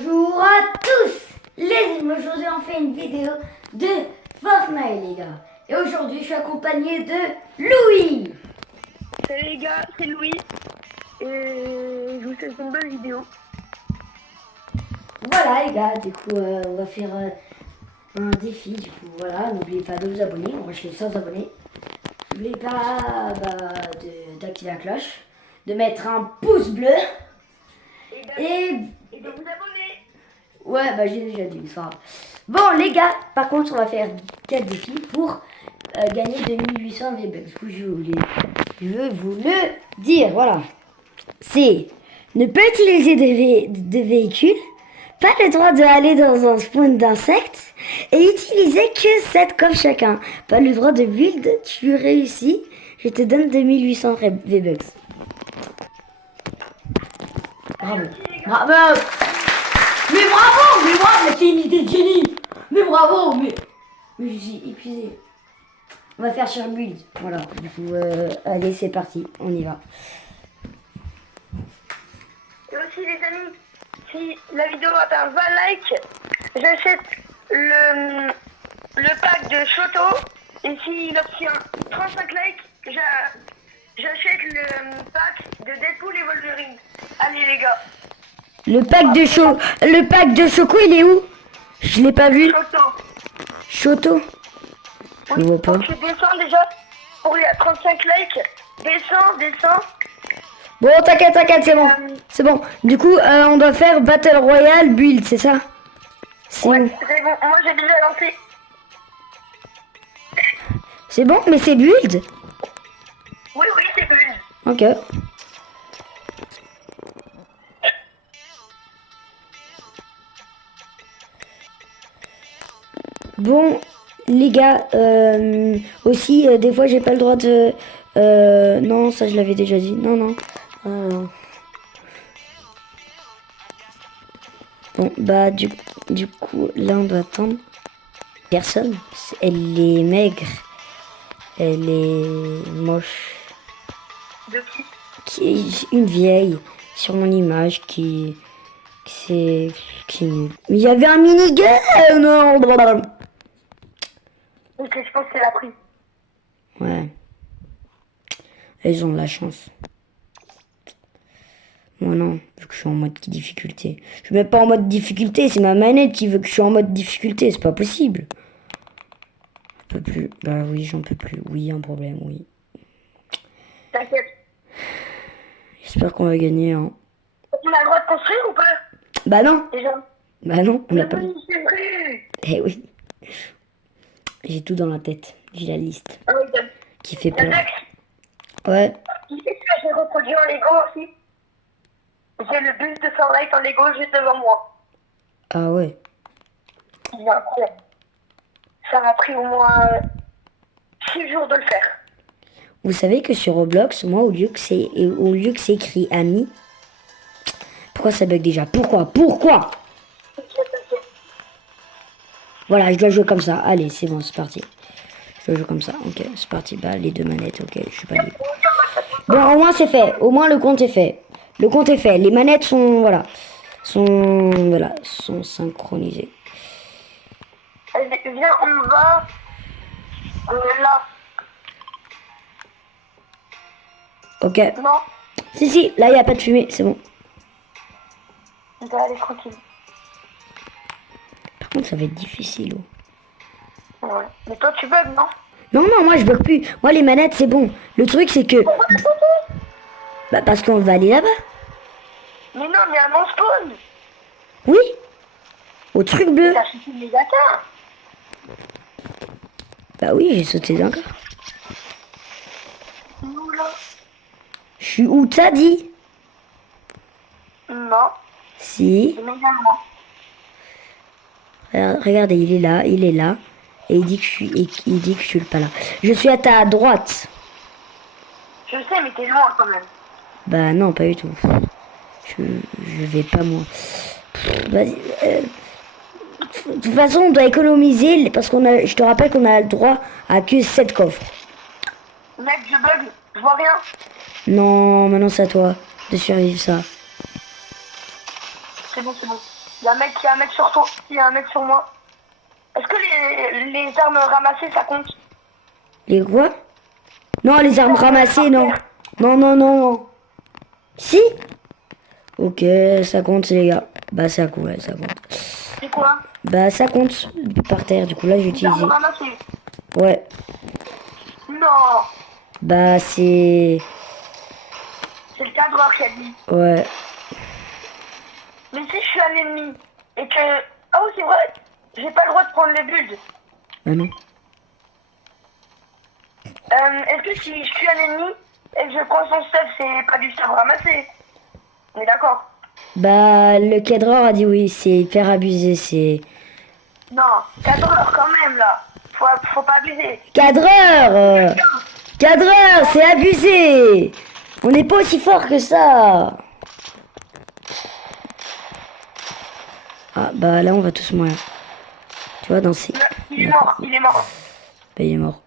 Bonjour à tous les amis, aujourd'hui on fait une vidéo de Fortnite les gars. Et aujourd'hui je suis accompagné de Louis. Salut les gars, c'est Louis et je vous souhaite une bonne vidéo. Voilà les gars, du coup on va faire un défi, du coup voilà, n'oubliez pas de vous abonner, on va chez 100 abonnés. N'oubliez pas d'activer la cloche, de mettre un pouce bleu et de vous abonner. ouais, bah j'ai déjà dit, ça va. Bon les gars, par contre on va faire 4 défis pour gagner 2800 V-Bucks. Du coup je veux vous le dire, voilà. C'est ne pas utiliser de véhicules, pas le droit d'aller dans un spawn d'insectes et utiliser que 7 coffres chacun. Pas le droit de build, tu réussis, je te donne 2800 V-Bucks. Bravo. Bravo. Mais bravo, mais c'est une idée de génie. Mais bravo, mais je suis épuisé. On va faire sur build. Voilà, du coup, allez, c'est parti, on y va. Et aussi les amis, si la vidéo atteint 20 likes, j'achète le pack de Shoto. Et s'il obtient 35 likes, j'achète le pack de Deadpool et Wolverine. Allez les gars. Le pack de Choco, il est où? Je l'ai pas vu. Shoto. Choto? Je Oui, ne vois pas. donc je descends déjà. Pour les 35 likes. Descends. Bon, t'inquiète, c'est bon. C'est bon. Du coup, on doit faire Battle Royale build, c'est ça? C'est Ouais, où? c'est bon. Moi j'ai déjà lancé. C'est bon, mais c'est build? Oui, c'est bon. Ok. Bon, les gars, aussi, des fois, j'ai pas le droit de... non, ça, je l'avais déjà dit. Non. Bon, bah, du coup, là, on doit attendre. Personne. Elle est maigre. Elle est moche. De qui? Qui est une vieille sur mon image qui est nulle. Mais il y avait un minigun. Non. Ok, je pense qu'elle a pris. Ouais. Elles ont de la chance. Moi non, vu que je suis en mode difficulté. Je suis même pas en mode difficulté, c'est ma manette qui veut que je sois en mode difficulté, c'est pas possible. Je peux plus. Bah oui, j'en peux plus. Oui, un problème, oui. T'inquiète. J'espère qu'on va gagner, hein. On a le droit de construire ou pas? Bah non. Déjà. Bah non, on n'a pas. Oui, c'est vrai. Eh oui. J'ai tout dans la tête. J'ai la liste. Ah oui, Qui fait t'as peur. Max. Ouais. Qui fait que j'ai reproduit en Lego aussi? J'ai le bus de Fortnite en Lego juste devant moi. Ah ouais. Il est incroyable. Ça m'a pris au moins 6 jours de le faire. Vous savez que sur Roblox, moi, au lieu que c'est écrit ami, pourquoi ça bug déjà? Pourquoi? Voilà, je dois jouer comme ça. Allez, c'est bon, c'est parti. Je dois jouer comme ça. Ok, c'est parti. Bah, les deux manettes, ok, je suis pas libre. Bon, au moins, c'est fait. Au moins, le compte est fait. Le compte est fait. Les manettes sont, voilà, sont synchronisées. Allez, viens, on va là. Ok. Non, Si, là, il n'y a pas de fumée, c'est bon. on va aller tranquille. Par contre, ça va être difficile. Oh. Ouais. Mais toi, tu bugs, non? Non, moi, je bug plus. Moi, les manettes, c'est bon. Le truc, c'est que... Bah, parce qu'on va aller là-bas. Mais non, mais à mon spawn. Oui. Au truc bleu. T'as chuté les attaques. Bah oui, j'ai sauté d'un cas. Nous, là. Je suis où, t'as dit? Non, Si. c'est également. Regardez, il est là. Et il dit que je suis pas là. Je suis à ta droite. Je sais, mais t'es loin quand même. Bah non, pas du tout. Je vais pas moi. Vas-y. De toute façon, on doit économiser parce je te rappelle qu'on a le droit à que 7 coffres. Mec, je bug, je vois rien. Non, maintenant c'est à toi de survivre ça. C'est bon. Il y a un mec sur toi. Il y a un mec sur moi. Est-ce que les armes ramassées, ça compte? Les quoi? Non, les armes ramassées, non. Non, non, non, non. Si? Ok, ça compte, les gars. Bah, ça compte, ouais, ça compte. C'est quoi? Bah, ça compte par terre. Du coup, là, j'ai Les utilisé. armes ramassées. Ouais. Non. Bah, c'est... C'est le cadreur qui a dit. Ouais. Mais si je suis un ennemi et que... Ah oui, c'est vrai. J'ai pas le droit de prendre les builds. Bah, non. Est-ce que si je suis un ennemi et que je prends son stuff, c'est pas du stuff ramassé? On est d'accord? Bah, le cadreur a dit oui, c'est hyper abusé, c'est... Non, cadreur quand même là. Faut pas abuser. Cadreur Cadreur, c'est abusé. On n'est pas aussi fort que ça. Ah, bah là, on va tous mourir. Tu vois, dans ces... Il est mort, il est mort. Bah, il est mort.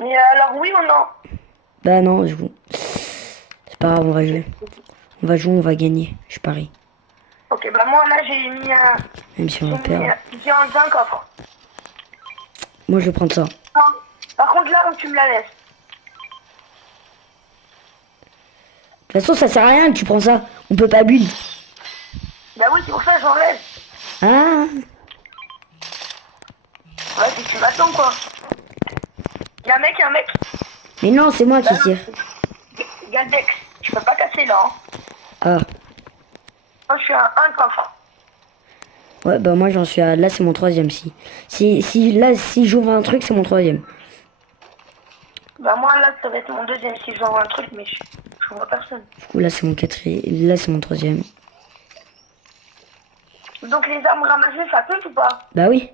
Mais alors oui ou non? Bah non, du coup. C'est pas grave, on va jouer. On va jouer, on va gagner. Je parie. Ok, bah moi là j'ai mis un... Même si on perd. J'ai un coffre. Moi, je vais prendre ça. Non. Par contre là où tu me la laisses. De toute façon, ça sert à rien que tu prends ça. On peut pas build. Bah oui, c'est pour ça que j'enlève. Ah. Ouais, si tu m'attends quoi. Y'a un mec. Mais non, c'est moi qui tire. Galdex, tu peux pas casser là. Hein. Ah. Moi je suis à un coffre. Ouais, bah moi, j'en suis à... Là, c'est mon troisième, si j'ouvre un truc, c'est mon troisième. Bah moi là ça va être mon deuxième si j'envoie un truc mais je vois personne. Du coup, là, c'est mon quatrième. Là, c'est mon troisième. Donc les armes ramassées ça compte ou pas? Bah oui.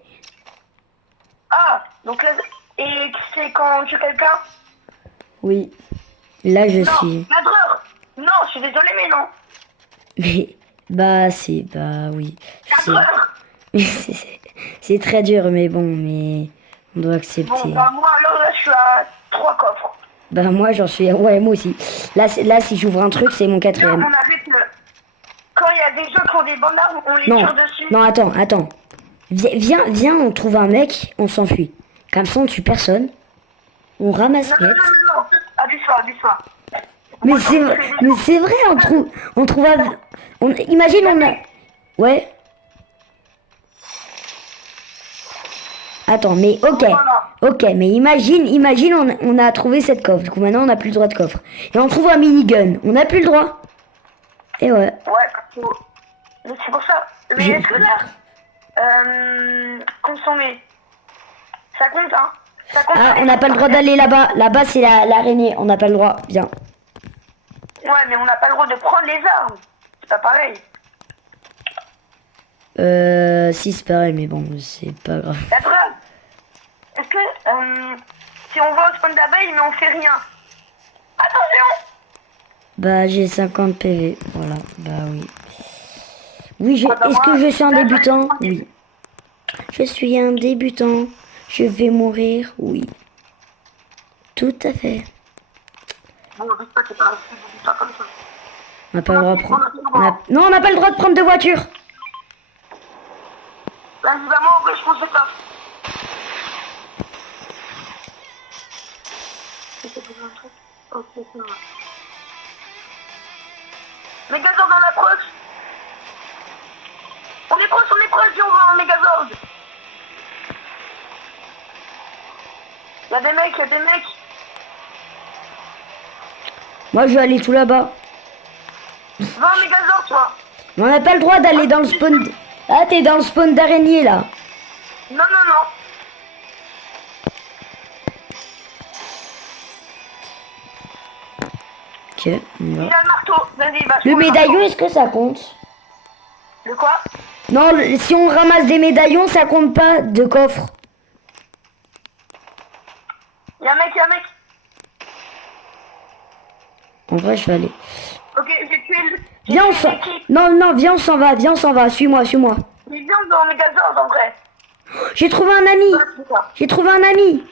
Ah, donc là... Et c'est quand on tue quelqu'un? Oui. Là, je Non, suis... cadreur. Non, je suis désolée mais non. Mais... Bah, c'est... Bah, oui. Je sais. Cadreur. C'est très dur, mais bon, mais... On doit accepter. Bon, bah moi alors là je suis à 3 coffres. Bah, moi, j'en suis... Ouais, moi aussi. Là, si j'ouvre un truc, c'est mon Là, quatrième. on arrête le... Quand il y a des gens qui ont des bandes d'armes, on les Non, tire dessus. non, attends. Viens, on trouve un mec, on s'enfuit. Comme ça, on tue personne. On ramasse Non, net. abuse-toi. Mais c'est vrai, on trouve imagine, on a... Ouais. Attends, mais ok. Voilà. Ok, mais imagine, on a trouvé cette coffre. Du coup, maintenant, on n'a plus le droit de coffre. Et on trouve un minigun. On n'a plus le droit. Et ouais. Ouais, mais c'est pour ça. Mais est-ce que là, consommer, ça compte, hein? Ça compte. Ah, on n'a pas le droit d'aller là-bas. Là-bas, c'est l'araignée. On n'a pas le droit. Viens. Ouais, mais on n'a pas le droit de prendre les armes. C'est pas pareil. Si, c'est pareil, mais bon, c'est pas grave. La grave. Est-ce que si on va au spawn d'abeilles mais on fait rien? Attention! Bah, j'ai 50 PV. Voilà, bah oui. Oui, Ah bah est-ce que moi, je suis un là, débutant? Oui. Je suis un débutant. Je vais mourir? Oui. Tout à fait. Bon, on pas c'est pas comme ça. On n'a pas le droit de prendre... Non, on n'a pas le droit de prendre de voiture. Vas-y, bah moi, en vrai, je pense que ça. Ok, c'est vrai. Megazord dans l'approche. On est proche, si on va en Megazord. Y'a des mecs. Moi, je vais aller tout là-bas. Va en Megazord, toi. Mais on n'a pas le droit d'aller dans le spawn... Ah, t'es dans le spawn d'araignée, là. Non. Ok, on Il va. a le marteau. Vas-y, va. Le médaillon, est-ce que ça compte? Le quoi? Non, si on ramasse des médaillons, ça compte pas de coffre. Y'a un mec. En vrai, je vais aller. Ok, j'ai tué le... Viens, on s'en... Non, viens, on s'en va. Suis-moi. Mais viens dans Megazord, en vrai. J'ai trouvé un ami. J'ai trouvé un ami.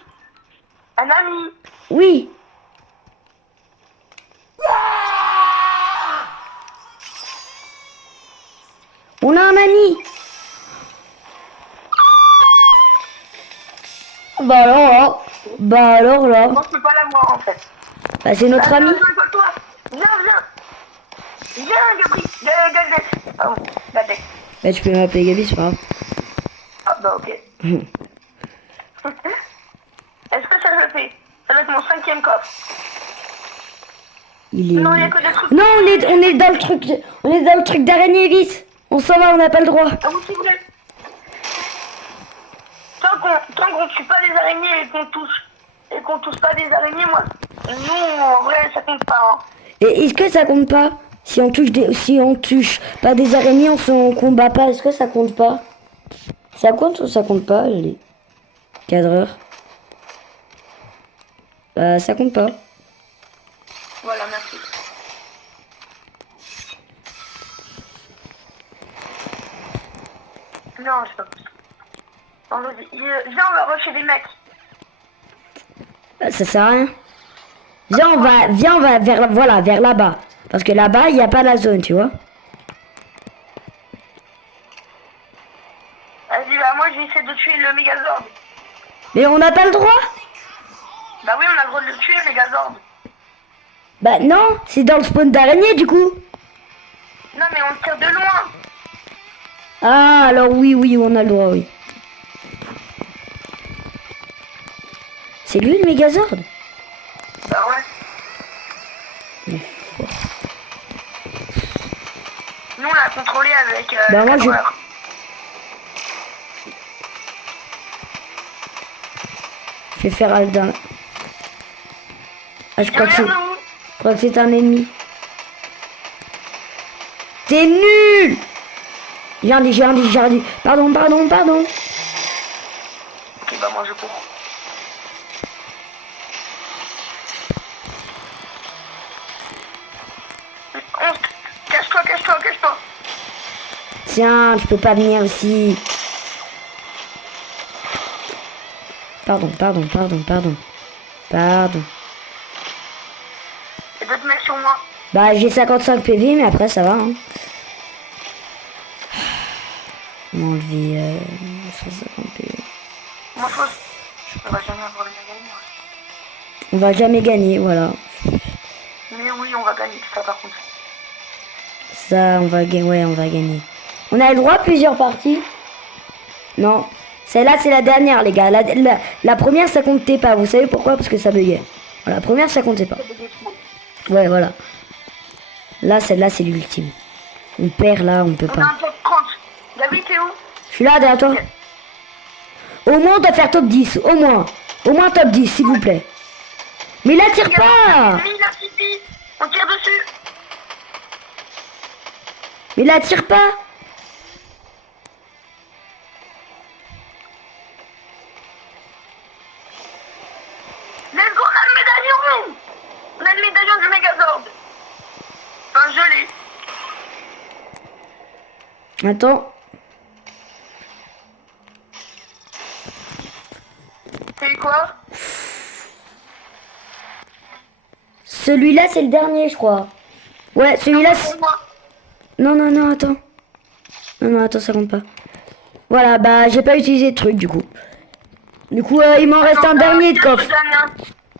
Un ami. Oui. On a un ami. Bah alors là. Bah alors là. Moi, je peux pas la voir, en fait. Bah c'est notre ami. Viens, toi. Viens. Viens, Gabri. Gadek. Ah bon, Gadek. Bah tu peux m'appeler Gabi, c'est pas grave. Ah, bah, ok. Est-ce que ça le fait? Ça va être mon 5e coffre. Il est... Non, il y a que des trucs. Non, on est dans le truc. On est dans le truc d'araignée, vite. On s'en va, on n'a pas le droit. Ah, vous, si vous voulez. Tant qu'on tue pas des araignées et qu'on touche pas des araignées, moi, nous, en vrai, ça compte pas. Hein. Et est-ce que ça compte pas? Si on touche pas des araignées, on combat pas, est-ce que ça compte pas? Ça compte ou ça compte pas, les cadreurs? Bah ça compte pas. Voilà, merci. Non, c'est pas possible. Viens, on va rusher des mecs. Bah, ça sert à rien. Viens, on va vers là-bas. Parce que là-bas, il n'y a pas la zone, tu vois. Vas-y, bah moi, je vais essayer de tuer le Megazord. Mais on n'a pas le droit. Bah oui, on a le droit de le tuer, le Megazord. Bah non, c'est dans le spawn d'araignée, du coup. Non, mais on tire de loin. Ah, alors oui, on a le droit, oui. C'est lui, le Megazord? Bah ouais. Nous, on l'a contrôlé avec Bah le moi, cadreur. Je vais faire Aldin. Ah, je crois Viens vers nous. que c'est un ennemi. T'es nul! J'ai un dit. Pardon. Ok, bah moi, je cours. Cache-toi. Tiens, tu peux pas venir aussi. Pardon. Il y a d'autres mecs sur moi. Bah, j'ai 55 PV, mais après, ça va, hein. On va enlever 150 PV. Moi, je on va jamais avoir les gagner. On va jamais gagner, voilà. Mais oui, on va gagner, ça par contre. Ça, on va gagner, ouais, on va gagner. On a le droit à plusieurs parties? Non. Celle-là, c'est la dernière, les gars. La première, ça comptait pas. Vous savez pourquoi? Parce que ça buguait. Voilà, la première, ça comptait pas. Ouais, voilà. Là, celle-là, c'est l'ultime. On perd là, on peut On a pas. un top 30. David, t'es où? Je suis là derrière toi. Au moins, on doit faire top 10. Au moins top 10, s'il vous plaît. Mais là, tire pas. On tire dessus. Mais là, tire pas. Let's go, on a le médaillon. On a le médaillon du Megazord. Enfin, je l'ai. Attends. C'est quoi? Celui-là, c'est le dernier, je crois. Ouais, celui-là, c'est... Pour moi. Non, attends. Non, attends, ça compte pas. Voilà, bah, j'ai pas utilisé de truc, du coup. Du coup, il m'en reste un dernier de tiens, coffre. je te donne, hein.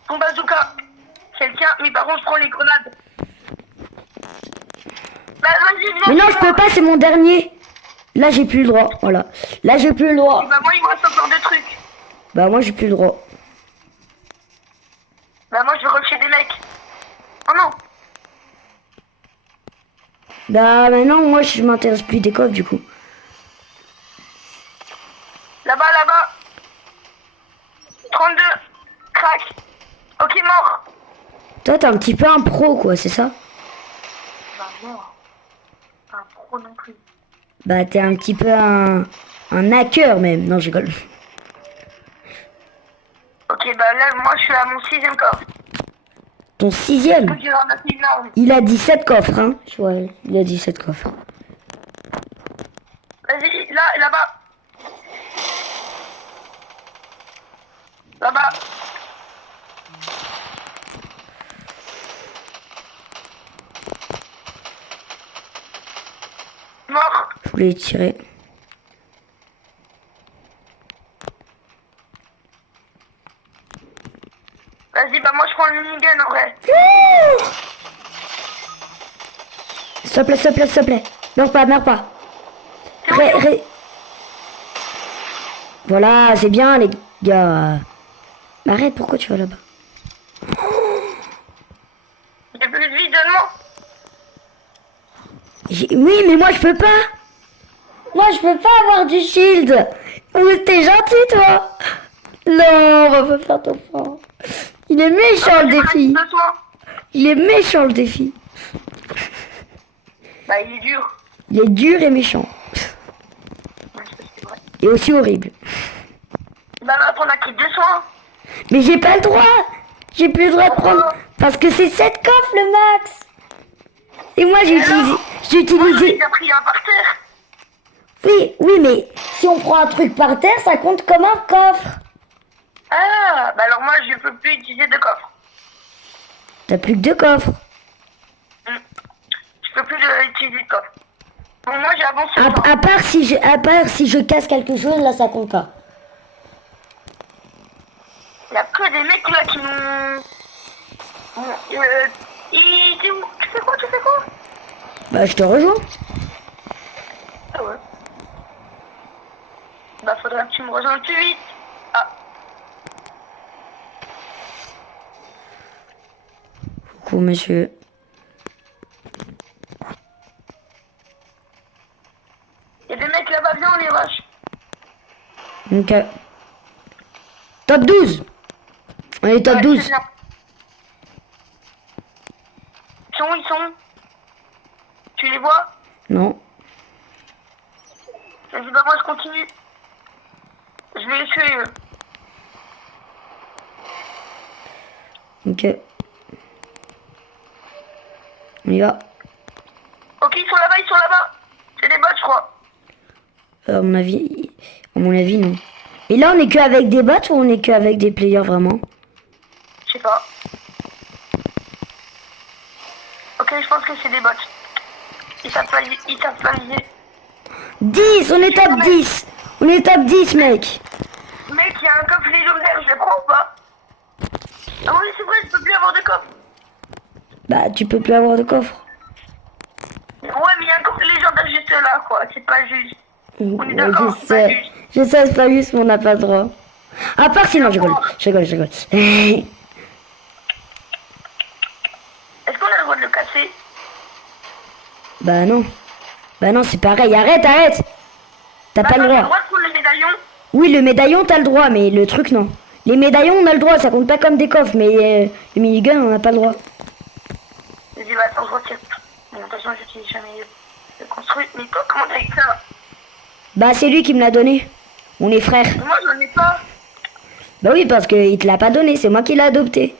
Ton bazooka. C'est le tien, mais par contre, je prends les grenades. Bah, vas-y, viens. Mais non, je peux pas, c'est mon dernier. Là, j'ai plus le droit. Voilà. Là, j'ai plus le droit. Bah, moi, il me reste encore deux trucs. Bah, moi, j'ai plus le droit. Bah, moi, je vais rusher des mecs. Oh non. Bah, maintenant, moi, je m'intéresse plus des coffres, du coup. Là-bas. 32. Crac. Ok, mort. Toi, t'es un petit peu un pro, quoi, c'est ça? Bah, non. Pas un pro non plus. Bah, t'es un petit peu un hacker, même. Non, je rigole. Ok, bah là, moi, je suis à mon 6e coffre. Ton 6e? Donc, il y en a une arme. Il a 17 coffres, hein? Ouais, il a 17 coffres. Vas-y, là-bas. Là-bas. Mort. voulais tirer. Vas-y, bah moi je prends le minigun en vrai. S'il te plaît, s'il te plaît, s'il te plaît. Meurs pas, meurs pas. C'est bon. Voilà, c'est bien les gars. Mais arrête, pourquoi tu vas là-bas? J'ai plus de vie, donne-moi. Oui, mais moi je peux pas. Moi je peux pas avoir du shield. Oui, t'es gentil toi. Non, on va pas faire ton frère. Il est méchant le défi. Doucement. Il est méchant le défi. Bah il est dur. Il est dur et méchant. Ouais, ça, c'est vrai. Et aussi horrible. Bah là, on a pris 2 soins. Mais j'ai pas le droit. J'ai plus le droit de Pourquoi? prendre. Parce que c'est 7 coffres le max. Et moi j'ai utilisé. J'ai Moi j'en ai utilisé. déjà pris un par terre. Oui, oui, mais si on prend un truc par terre, ça compte comme un coffre. Ah, bah alors moi je peux plus utiliser de coffre. T'as plus que 2 coffres. Je peux plus utiliser de coffre. Bon, moi j'ai avancé. À part si je casse quelque chose, là ça compte pas. Il y a que des mecs là qui m'ont. T'es où? Tu fais quoi? Bah je te rejoins. Ah ouais. Bah faudrait que tu me rejoignes plus vite. Ah, Coucou monsieur. il y a des mecs là-bas, viens on les rush. Ok. Top 12. On est top Ouais, 12. c'est bien. Ils sont où? Tu les vois? Non. Vas-y, bah moi je continue. Je vais les tuer eux. Ok. On y va. Ok, ils sont là-bas. C'est des bots, je crois. À mon avis, non. Et là, on est que avec des bots ou on est que avec des players vraiment? Je sais pas. Ok, je pense que c'est des bots. Ils savent pas viser. 10. On est top 10. On est top 10, mec. Mec, il y a un coffre légendaire, je le prends ou pas? Ah oui, c'est vrai, je peux plus avoir de coffre. Bah, tu peux plus avoir de coffre. Ouais, mais il y a un coffre légendaire juste là, quoi. C'est pas juste. On est Ouais, d'accord, c'est pas juste. Je sais, c'est pas juste, mais on n'a pas le droit. À part sinon, je rigole. Est-ce qu'on a le droit de le casser? Bah non. Bah non, c'est pareil. Arrête. T'as pas Attends, le j'ai le droit. droit de prendre le médaillon? Oui, le médaillon, t'as le droit, mais le truc, non. Les médaillons, on a le droit, ça compte pas comme des coffres, mais le minigun, on n'a pas le droit. Vas-y, bah attends, je retire. Bon, de toute façon, j'utilise jamais le construit. Mais toi, comment t'as eu ça? Bah, c'est lui qui me l'a donné. On est frères. Moi, j'en ai pas. Bah oui, parce qu'il te l'a pas donné, c'est moi qui l'ai adopté.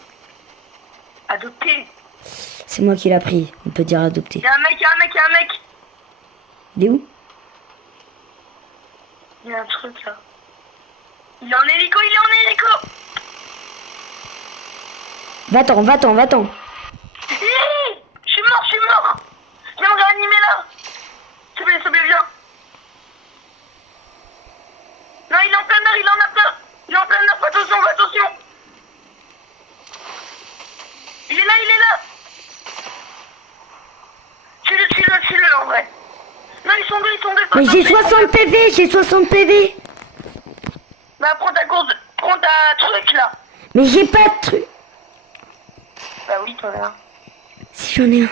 Adopté. C'est moi qui l'ai pris, on peut dire adopté. Il y a un mec. Il est où? Il y a un truc là. Il est en hélico. Va-t'en. Hi, je suis mort. Viens me réanimer là. S'il te plaît, viens. Non, il est en plein air. Attention. Il est là. Tue-le en vrai. Non, ils sont deux. Mais j'ai 60 PV, Bah, prends ta truc là. Mais j'ai pas de truc. Bah oui, toi là. Si j'en ai un.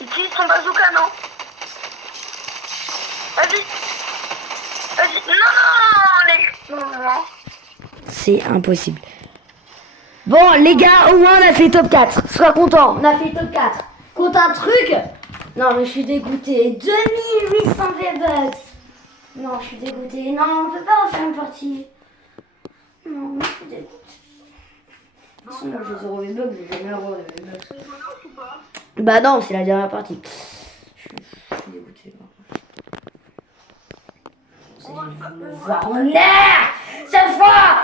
Utilise ton bazooka, non? Vas-y. Non. C'est impossible. Bon, les gars, au moins on a fait top 4. Sois content, on a fait top 4. Compte un truc. Non, mais je suis dégoûté. 2800 V-Bucks. Non, je suis dégoûté. Non, on peut pas refaire une partie. Non, je suis dégoûté. De toute façon, moi, je 0 V-Bucks, je vais jamais avoir de V-Bucks. Bah non, c'est la dernière partie. Je suis dégoûté. Me voir en air cette fois.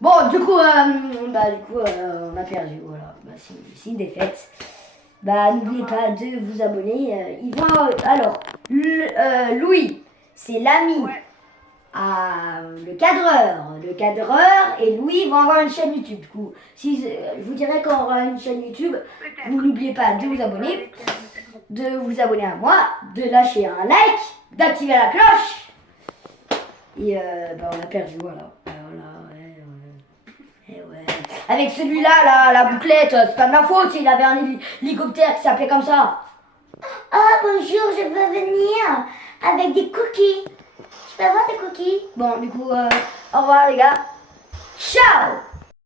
Bon, du coup, on a perdu, voilà. Bah, c'est une défaite. Bah, n'oubliez pas de vous abonner. Ils vont, alors, Louis, c'est l'ami Ouais. à le cadreur. Le cadreur et Louis vont avoir une chaîne YouTube. Du coup, si, je vous dirais qu'on aura une chaîne YouTube. Peut-être. Vous n'oubliez pas de vous abonner, à moi, de lâcher un like, d'activer la cloche. Et bah, on a perdu, voilà. Ouais. Avec celui-là, là, la bouclette, c'est pas de ma faute, il avait un hélicoptère qui s'appelait comme ça. Ah, bonjour, je veux venir avec des cookies. Je peux avoir des cookies? Bon, du coup, au revoir les gars. Ciao!